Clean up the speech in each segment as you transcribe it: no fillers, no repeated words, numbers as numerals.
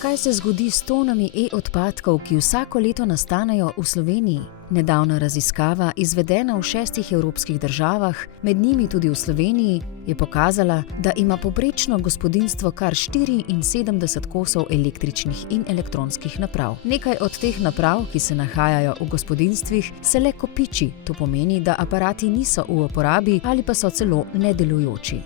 Kaj se zgodi s tonami e-odpadkov, ki vsako leto nastanejo v Sloveniji? Nedavna raziskava, izvedena v 6 evropskih državah, med njimi tudi v Sloveniji, je pokazala, da ima povprečno gospodinjstvo kar 74 kosov električnih in elektronskih naprav. Nekaj od teh naprav, ki se nahajajo v gospodinjstvih, se le kopiči, to pomeni, da aparati niso v uporabi ali pa so celo nedelujoči.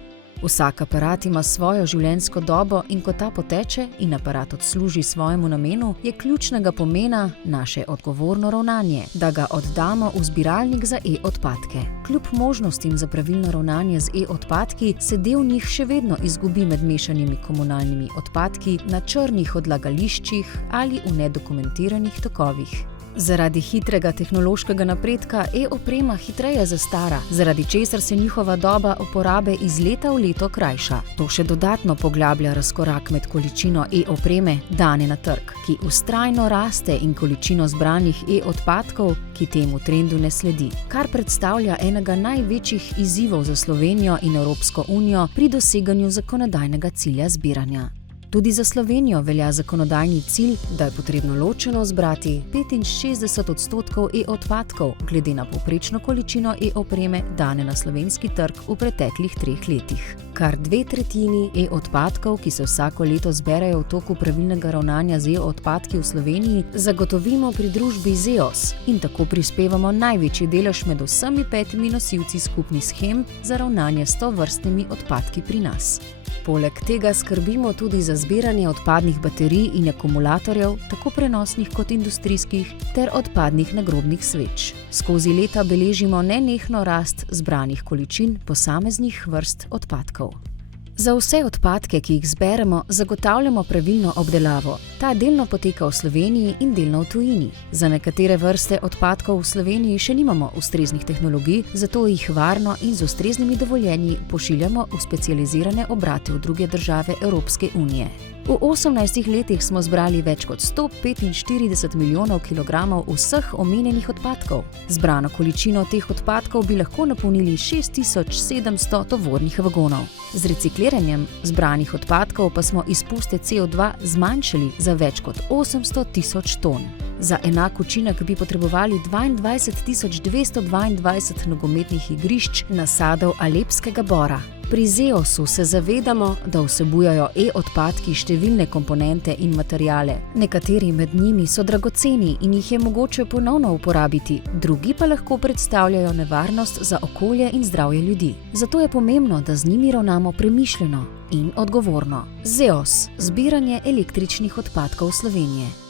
Vsak aparat ima svojo življenjsko dobo in ko ta poteče in aparat odsluži svojemu namenu, je ključnega pomena naše odgovorno ravnanje, da ga oddamo v zbiralnik za e-odpadke. Kljub možnostim za pravilno ravnanje z e-odpadki se del njih še vedno izgubi med mešanimi komunalnimi odpadki na črnih odlagališčih ali v nedokumentiranih tokovih. Zaradi hitrega tehnološkega napredka e-oprema hitreje zastara, zaradi česar se njihova doba uporabe iz leta v leto krajša. To še dodatno poglablja razkorak med količino e-opreme dane na trg, ki vztrajno raste, in količino zbranih e-odpadkov, ki temu trendu ne sledi, kar predstavlja enega največjih izzivov za Slovenijo in Evropsko unijo pri doseganju zakonodajnega cilja zbiranja. Tudi za Slovenijo velja zakonodajni cilj, da je potrebno ločeno zbrati 65% e-odpadkov glede na povprečno količino e-opreme dane na slovenski trg v preteklih 3 letih. Kar 2/3 e-odpadkov, ki se vsako leto zberejo v toku pravilnega ravnanja z e-odpadki v Sloveniji, zagotovimo pri družbi ZEOS in tako prispevamo največji delež med vsemi 5 nosilci skupnih shem za ravnanje s tovrstnimi odpadki pri nas. Poleg tega skrbimo tudi za zbiranje odpadnih baterij in akumulatorjev, tako prenosnih kot industrijskih, ter odpadnih nagrobnih sveč. Skozi leta beležimo nenehno rast zbranih količin posameznih vrst odpadkov. Za vse odpadke, ki jih zberemo, zagotavljamo pravilno obdelavo. Ta delno poteka v Sloveniji in delno v tujini. Za nekatere vrste odpadkov v Sloveniji še nimamo ustreznih tehnologij, zato jih varno in z ustreznimi dovoljenji pošiljamo v specializirane obrate v druge države Evropske unije. V 18 letih smo zbrali več kot 145 milijonov kilogramov vseh omenjenih odpadkov. Zbrano količino teh odpadkov bi lahko napolnili 6700 tovornih vagonov. Z recikliranjem zbranih odpadkov pa smo izpuste CO2 zmanjšali za več kot 800 tisoč ton. Za enak učinek bi potrebovali 22 222 nogometnih igrišč nasadov alepskega bora. Pri ZEOS-u se zavedamo, da vsebujajo e-odpadki številne komponente in materiale. Nekateri med njimi so dragoceni in jih je mogoče ponovno uporabiti, drugi pa lahko predstavljajo nevarnost za okolje in zdravje ljudi. Zato je pomembno, da z njimi ravnamo premišljeno in odgovorno. ZEOS – zbiranje električnih odpadkov Slovenije.